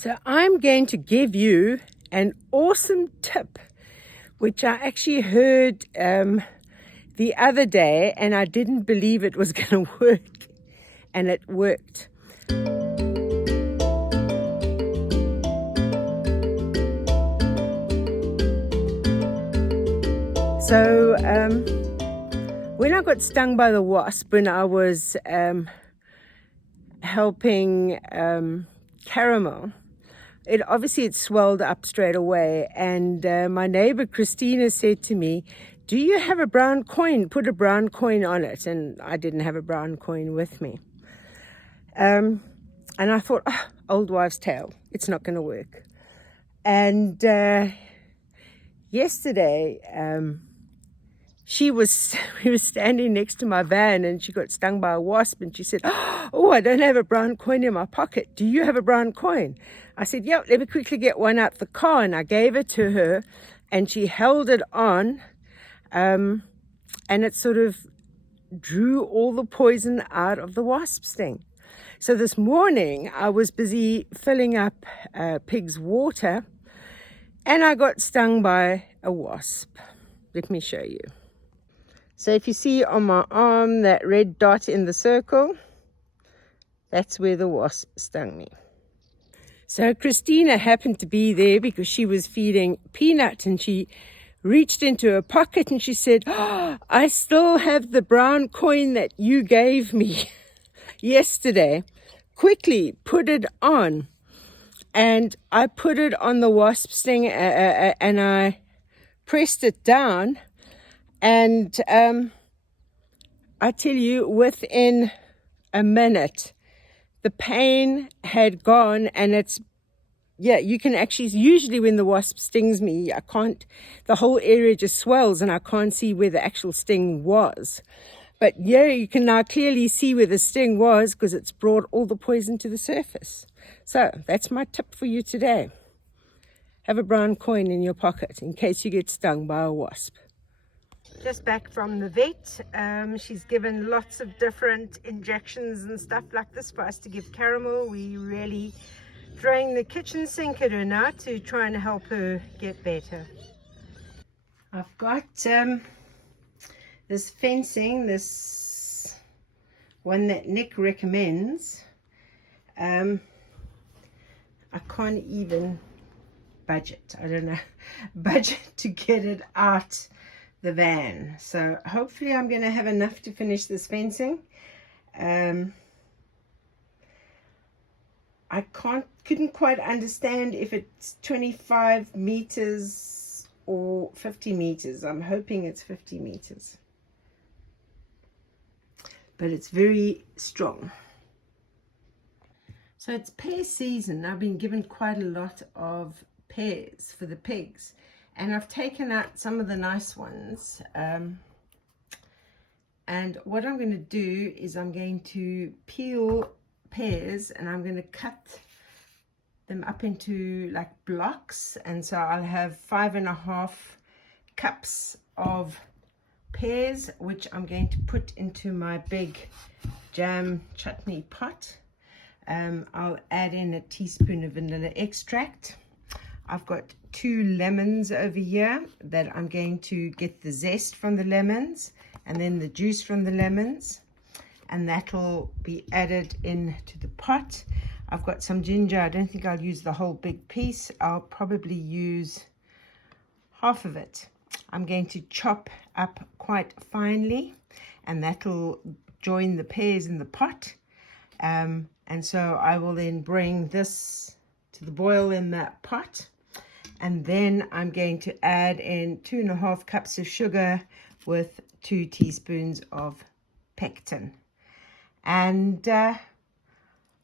So I'm going to give you an awesome tip, which I actually heard the other day, and I didn't believe it was going to work, and it worked. So when I got stung by the wasp, when I was helping Caramel, it swelled up straight away, and my neighbor Christina said to me, do you have a brown coin? Put a brown coin on it. And I didn't have a brown coin with me. And I thought, oh, old wives' tale, it's not going to work. And yesterday, we were standing next to my van, and she got stung by a wasp, and she said, oh, I don't have a brown coin in my pocket. Do you have a brown coin? I said, yeah, let me quickly get one out the car. And I gave it to her, and she held it on, and it sort of drew all the poison out of the wasp sting. So this morning, I was busy filling up pig's water, and I got stung by a wasp. Let me show you. So if you see on my arm that red dot in the circle, that's where the wasp stung me. So Christina happened to be there because she was feeding Peanut, and she reached into her pocket and she said, oh, I still have the brown coin that you gave me yesterday. Quickly put it on. And I put it on the wasp sting and I pressed it down. And I tell you, within a minute, the pain had gone, and you can actually, usually when the wasp stings me, the whole area just swells and I can't see where the actual sting was. But yeah, you can now clearly see where the sting was because it's brought all the poison to the surface. So that's my tip for you today. Have a brown coin in your pocket in case you get stung by a wasp. Just back from the vet. She's given lots of different injections and stuff like this for us to give Caramel. We really throwing the kitchen sink at her now to try and help her get better. I've got this fencing, this one that Nick recommends. I can't even budget to get it out the van. So hopefully I'm going to have enough to finish this fencing. I couldn't quite understand if it's 25 meters or 50 meters. I'm hoping it's 50 meters. But it's very strong. So it's pear season. I've been given quite a lot of pears for the pigs. And I've taken out some of the nice ones. And what I'm going to do is I'm going to peel pears, and I'm going to cut them up into like blocks. And so I'll have 5.5 cups of pears, which I'm going to put into my big jam chutney pot. I'll add in a teaspoon of vanilla extract. I've got 2 lemons over here that I'm going to get the zest from the lemons and then the juice from the lemons, and that'll be added into the pot. I've got some ginger. I don't think I'll use the whole big piece. I'll probably use half of it. I'm going to chop up quite finely, and that'll join the pears in the pot. And so I will then bring this to the boil in that pot. And then I'm going to add in 2.5 cups of sugar with 2 teaspoons of pectin. And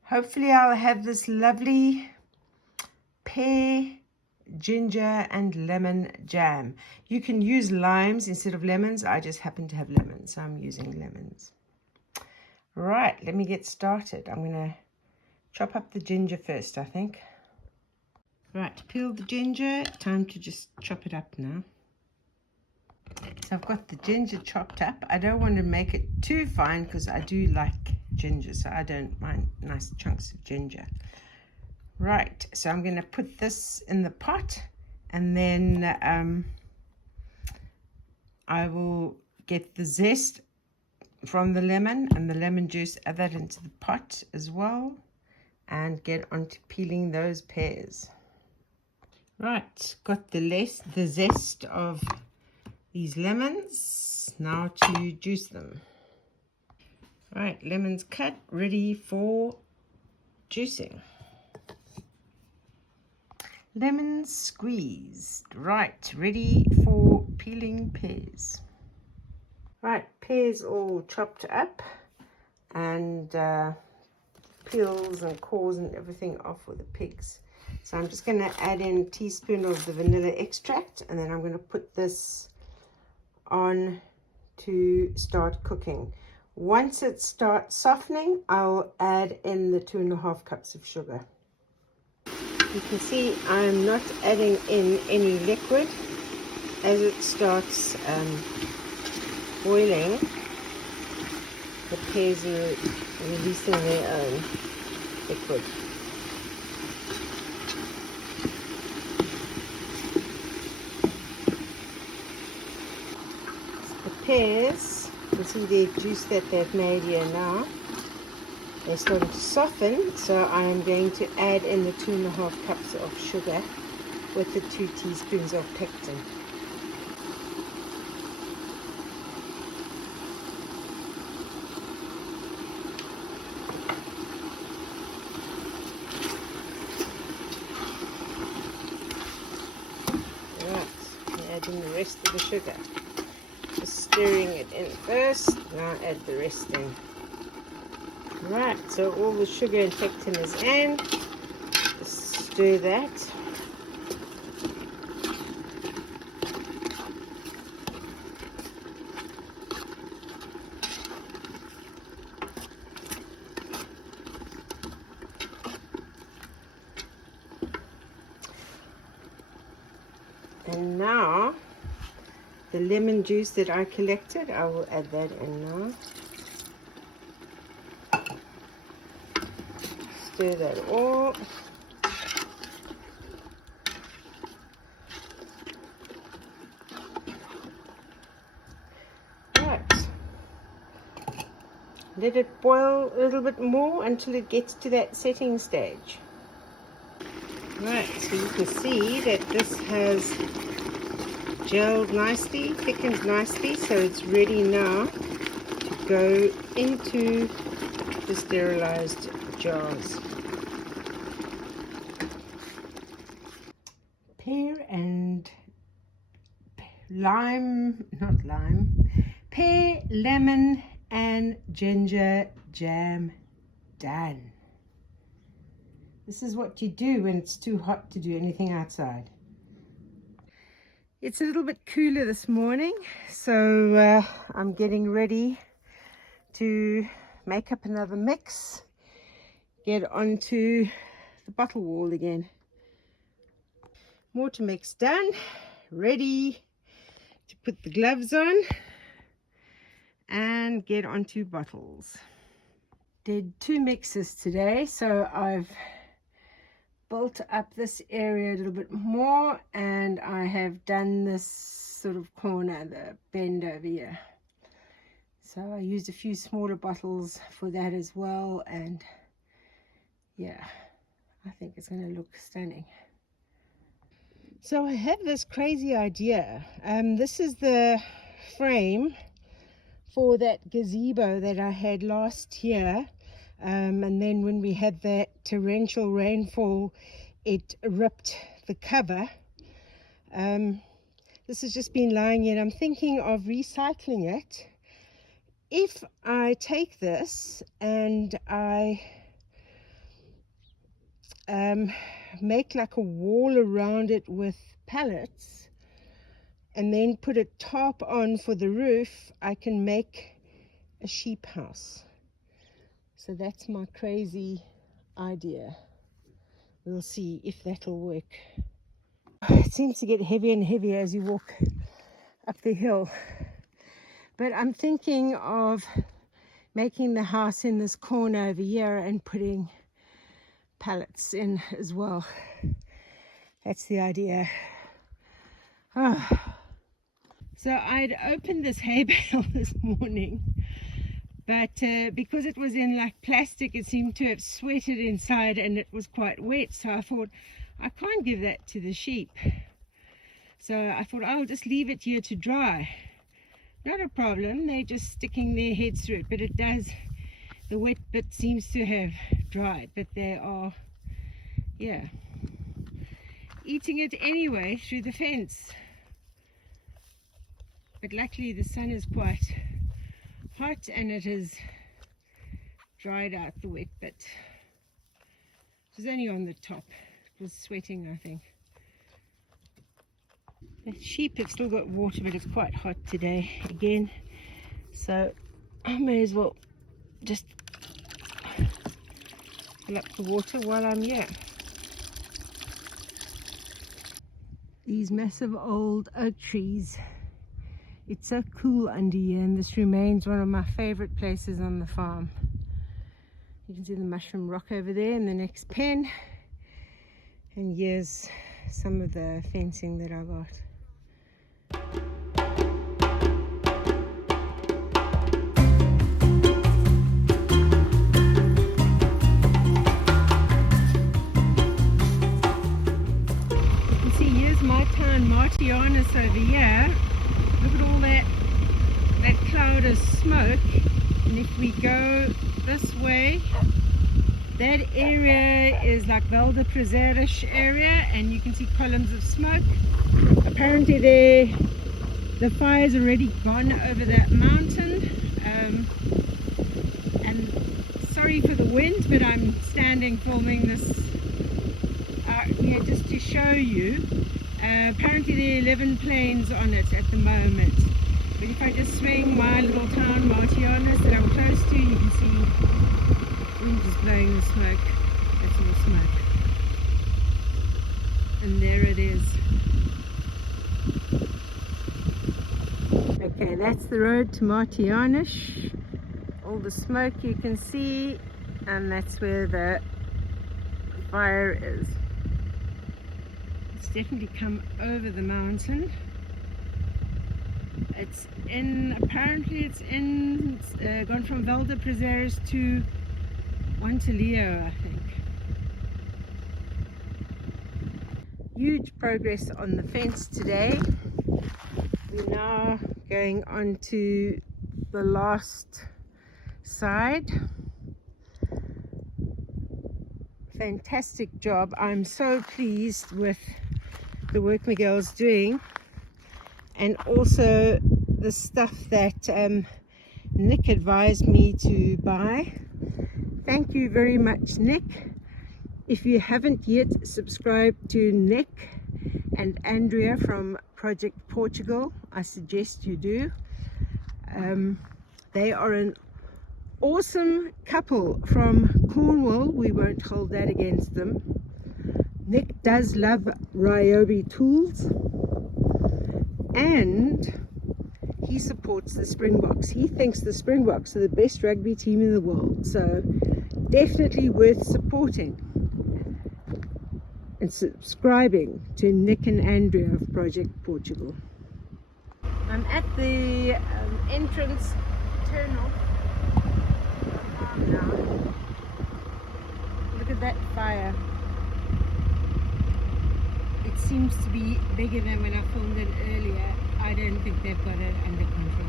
hopefully I'll have this lovely pear, ginger and lemon jam. You can use limes instead of lemons. I just happen to have lemons, so I'm using lemons. Right, let me get started. I'm going to chop up the ginger first, I think. Right, peel the ginger. Time to just chop it up now. So I've got the ginger chopped up. I don't want to make it too fine because I do like ginger, so I don't mind nice chunks of ginger. Right, so I'm going to put this in the pot, and then I will get the zest from the lemon and the lemon juice, add that into the pot as well, and get onto peeling those pears. Right, got the zest of these lemons, now to juice them. Right, lemons cut, ready for juicing. Lemons squeezed. Right, ready for peeling pears. Right, pears all chopped up, and peels and cores and everything off with the pigs. So I'm just going to add in a teaspoon of the vanilla extract, and then I'm going to put this on to start cooking. Once it starts softening, I'll add in the 2.5 cups of sugar. You can see I'm not adding in any liquid. As it starts boiling, the pears are releasing their own liquid. The pears, you can see the juice that they've made here now. They're starting to soften, so I am going to add in the 2.5 cups of sugar with the 2 teaspoons of pectin. Adding the rest of the sugar. Just stirring it in first, now add the rest in. Right, so all the sugar and pectin is in. Just stir that. And now, the lemon juice that I collected, I will add that in now. Stir that all. Right. Let it boil a little bit more until it gets to that setting stage. Right, so you can see that this has gelled nicely, thickened nicely, so it's ready now to go into the sterilized jars. Pear and pear, lemon and ginger jam done. This is what you do when it's too hot to do anything outside. It's a little bit cooler this morning, so I'm getting ready to make up another mix, get onto the bottle wall again. Mortar mix done, ready to put the gloves on and get onto bottles. Did 2 mixes today, so I've built up this area a little bit more, and I have done this sort of corner, the bend over here. So I used a few smaller bottles for that as well, and yeah, I think it's going to look stunning. So I have this crazy idea. This is the frame for that gazebo that I had last year. And then when we had that torrential rainfall, it ripped the cover. This has just been lying here, and I'm thinking of recycling it. If I take this and I make like a wall around it with pallets and then put a tarp on for the roof, I can make a sheep house. So that's my crazy idea. We'll see if that'll work. It seems to get heavier and heavier as you walk up the hill. But I'm thinking of making the house in this corner over here and putting pallets in as well. That's the idea. Ah. So I'd opened this hay bale this morning, but because it was in like plastic, it seemed to have sweated inside and it was quite wet. So I thought, I can't give that to the sheep. So I thought I'll just leave it here to dry. Not a problem, they're just sticking their heads through it, but it does, the wet bit seems to have dried, but they are, yeah, eating it anyway through the fence. But luckily the sun is quite hot and it has dried out the wet bit. It was only on the top, it was sweating I think. The sheep have still got water, but it's quite hot today again, so I may as well just fill up the water while I'm here. These massive old oak trees, it's so cool under here, and this remains one of my favorite places on the farm. You can see the mushroom rock over there in the next pen, and here's some of the fencing that I got. Martianus over here. Look at all that cloud of smoke, and if we go this way, that area is like Velda Preservish area, and you can see columns of smoke. Apparently the fire's already gone over that mountain, and sorry for the wind, but I'm standing filming this here just to show you. Apparently there are 11 planes on it at the moment, but if I just swing my little town Martianus that I'm close to, you can see wind is blowing the smoke. That's all smoke, and there it is. Okay, that's the road to Martianus. All the smoke you can see, and that's where the fire is. Definitely come over the mountain. It's in, apparently it's in, gone from Velda Preservish to Wantaleo, I think. Huge progress on the fence today. We're now going on to the last side. Fantastic job. I'm so pleased with the work Miguel's doing, and also the stuff that Nick advised me to buy. Thank you very much, Nick. If you haven't yet subscribed to Nick and Andrea from Project Portugal, I suggest you do. They are an awesome couple from Cornwall. We won't hold that against them. Nick does love Ryobi tools, and he supports the Springboks. He thinks the Springboks are the best rugby team in the world, so definitely worth supporting and subscribing to Nick and Andrea of Project Portugal. I'm at the entrance turnoff now. Look at that fire. It seems to be bigger than when I filmed it earlier. I don't think they've got it under control.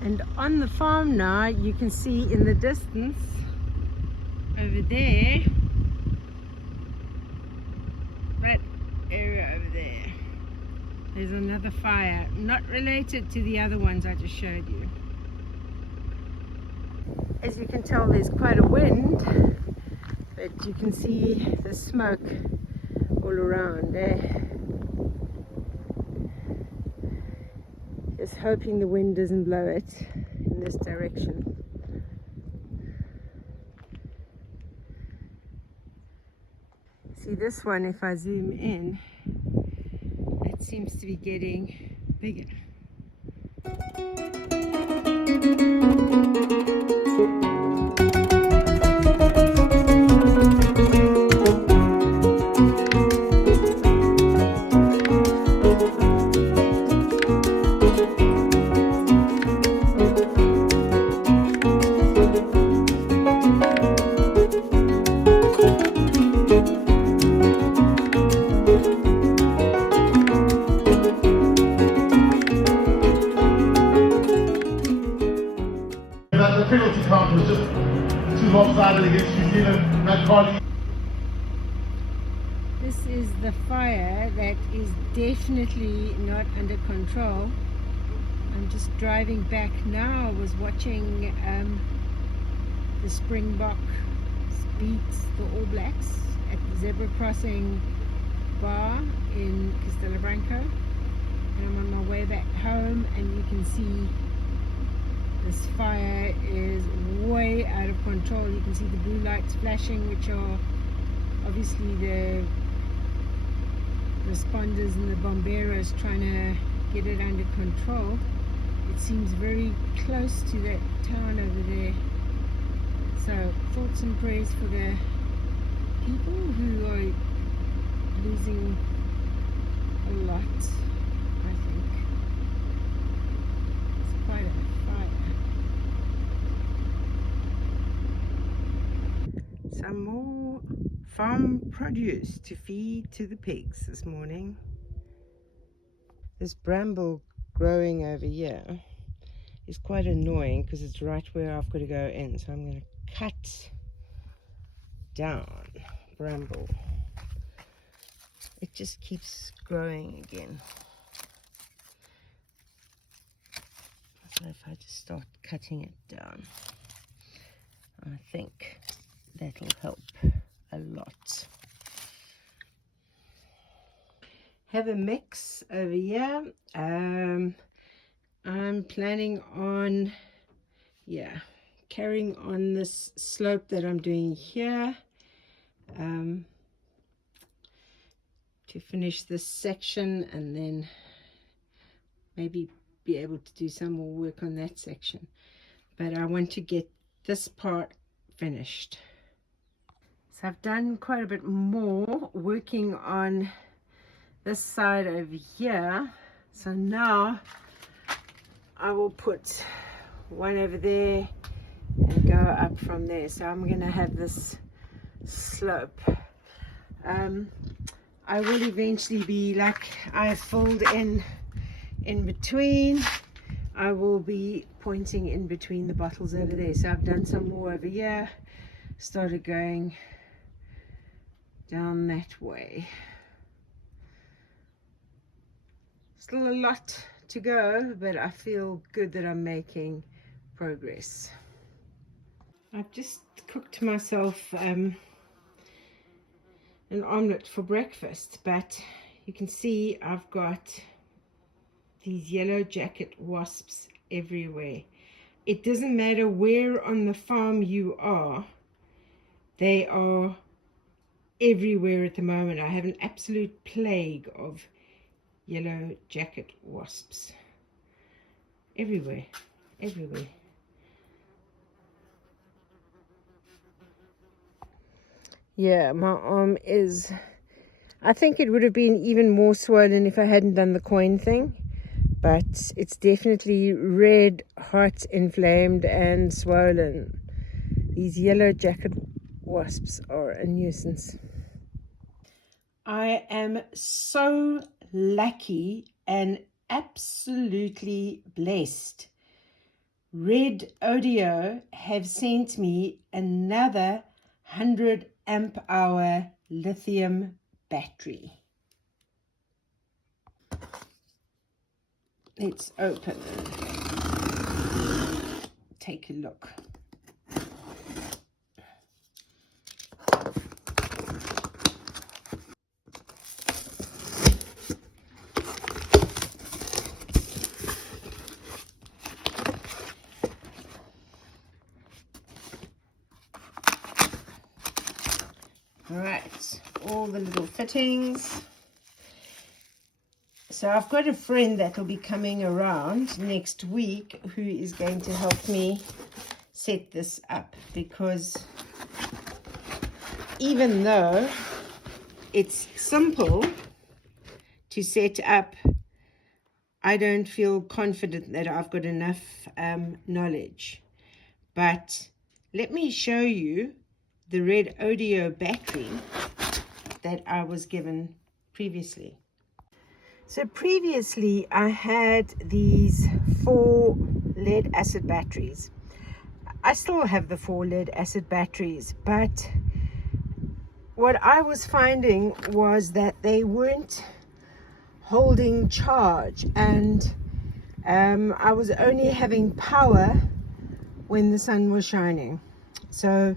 And on the farm now, you can see in the distance over there, that area over there, there's another fire, not related to the other ones I just showed you. As you can tell, there's quite a wind, but you can see the smoke all around there. Just hoping the wind doesn't blow it in this direction. See this one, if I zoom in, it seems to be getting bigger. This is the fire that is definitely not under control. I'm just driving back now. I was watching the Springbok beat the All Blacks at the zebra crossing bar in Castelo Branco, and I'm on my way back home, and you can see this fire is way out of control. You can see the blue lights flashing, which are obviously the responders and the bomberos trying to get it under control. It seems very close to that town over there. So thoughts and prayers for the people who are losing a lot, I think. It's quite a fire. Some more farm produce to feed to the pigs this morning. This bramble growing over here is quite annoying because it's right where I've got to go in, so I'm going to cut down bramble. It just keeps growing again. So if I just start cutting it down, I think that'll help a lot. Have a mix over here. I'm planning on carrying on this slope that I'm doing here to finish this section, and then maybe be able to do some more work on that section, but I want to get this part finished. So I've done quite a bit more working on this side over here, so now I will put one over there and go up from there. So I'm going to have this slope. I will eventually be, like I filled in between, I will be pointing in between the bottles over there. So I've done some more over here, started going down that way. Still a lot to go, but I feel good that I'm making progress. I've just cooked myself an omelette for breakfast, but you can see I've got these yellow jacket wasps everywhere. It doesn't matter where on the farm you are, they are everywhere at the moment. I have an absolute plague of yellow jacket wasps everywhere. Yeah, my arm is, I think it would have been even more swollen if I hadn't done the coin thing, but it's definitely red, hot, inflamed and swollen. These yellow jacket wasps are a nuisance. I am so lucky and absolutely blessed. REDODO have sent me another 100 amp hour lithium battery. Let's open and take a look. Alright, all the little fittings. So I've got a friend that will be coming around next week who is going to help me set this up, because even though it's simple to set up, I don't feel confident that I've got enough knowledge. But let me show you the REDODO battery that I was given previously. So previously I had these 4 lead acid batteries. I still have the 4 lead acid batteries, but what I was finding was that they weren't holding charge, and I was only having power when the sun was shining. So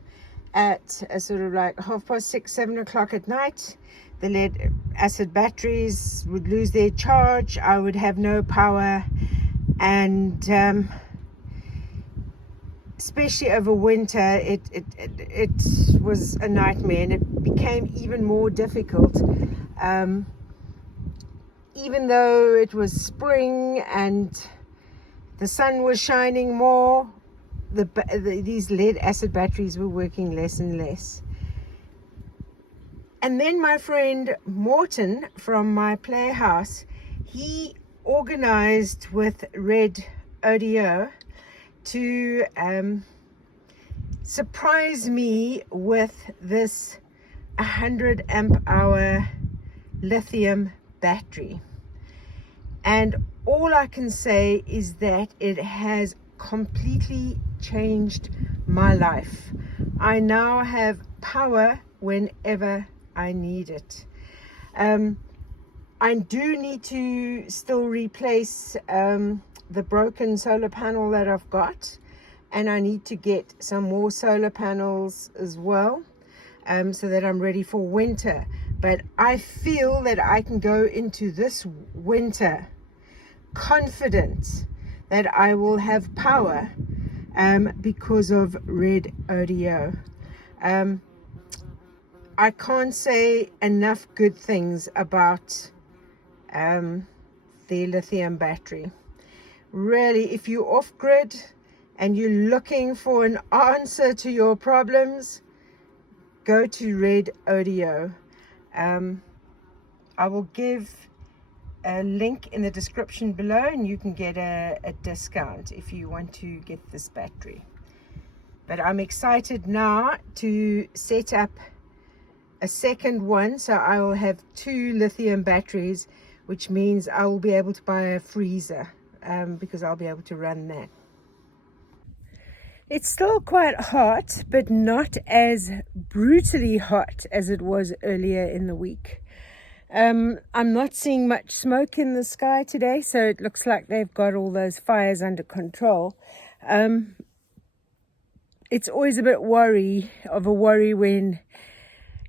at a sort of like 6:30, 7 o'clock at night, the lead acid batteries would lose their charge. I would have no power, and especially over winter, it was a nightmare, and it became even more difficult. Even though it was spring and the sun was shining more, these lead acid batteries were working less and less. And then my friend Morton from my playhouse, he organized with REDODO to surprise me with this 100 amp hour lithium battery. And all I can say is that it has completely changed my life. I now have power whenever I need it. I do need to still replace the broken solar panel that I've got, and I need to get some more solar panels as well, so that I'm ready for winter. But I feel that I can go into this winter confident that I will have power because of REDODO. I can't say enough good things about the lithium battery. Really, if you're off grid and you're looking for an answer to your problems, go to REDODO. I will give a link in the description below, and you can get a discount if you want to get this battery. But I'm excited now to set up a second one, so I will have 2 lithium batteries, which means I will be able to buy a freezer, because I'll be able to run that. It's still quite hot, but not as brutally hot as it was earlier in the week. I'm not seeing much smoke in the sky today, so it looks like they've got all those fires under control. It's always a bit of a worry when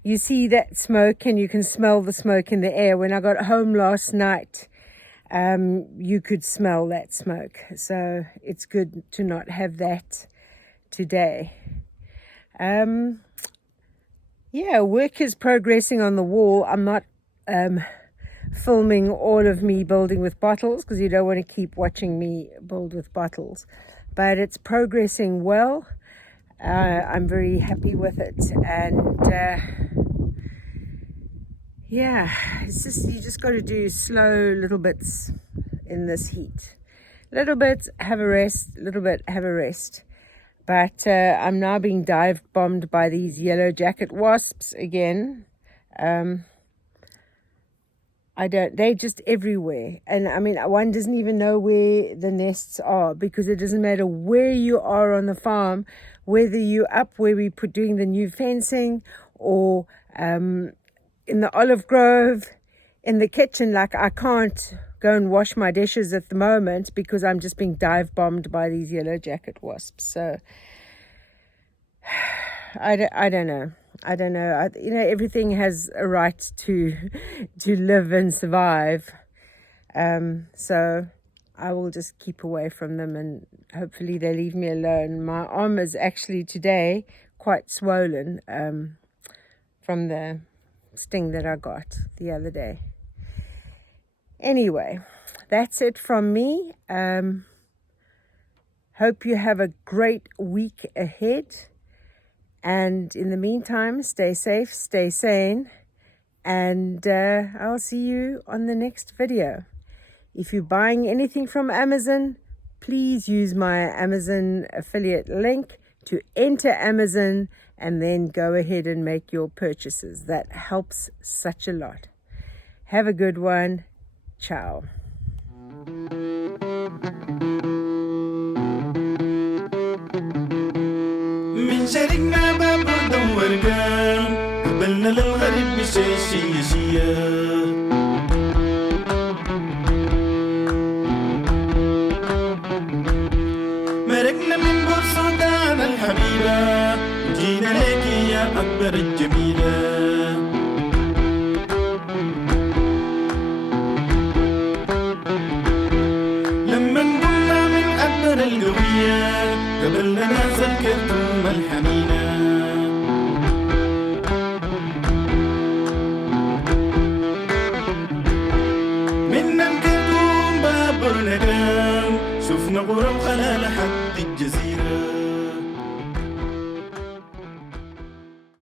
you see that smoke and you can smell the smoke in the air. When I got home last night, you could smell that smoke. So it's good to not have that today. Yeah, work is progressing on the wall. I'm not filming all of me building with bottles, because you don't want to keep watching me build with bottles. But it's progressing well. I'm very happy with it, and yeah, it's just, you just got to do slow little bits in this heat. Little bit, have a rest, little bit, have a rest. But I'm now being dive bombed by these yellow jacket wasps again. They're just everywhere. And I mean, one doesn't even know where the nests are, because it doesn't matter where you are on the farm, whether you're up where we put doing the new fencing, or in the olive grove, in the kitchen. Like, I can't go and wash my dishes at the moment because I'm just being dive bombed by these yellow jacket wasps. So I don't know. Everything has a right to live and survive. So I will just keep away from them, and hopefully they leave me alone. My arm is actually today quite swollen from the sting that I got the other day. Anyway, that's it from me. Hope you have a great week ahead. And in the meantime, stay safe, stay sane, and I'll see you on the next video. If you're buying anything from Amazon, please use my Amazon affiliate link to enter Amazon, and then go ahead and make your purchases. That helps such a lot. Have a good one. Ciao. Min sharing na babu don warga قبلنا للغريب بشي شيا مرقنا من بورسودان الحبيبة وجينا لك يا أكبر الجميلة لما قلنا من أكبر القوية قبلنا ناس الكرتوم الحنينة من الكرتوم بابر ندام شفنا غرب خلال حد الجزيرة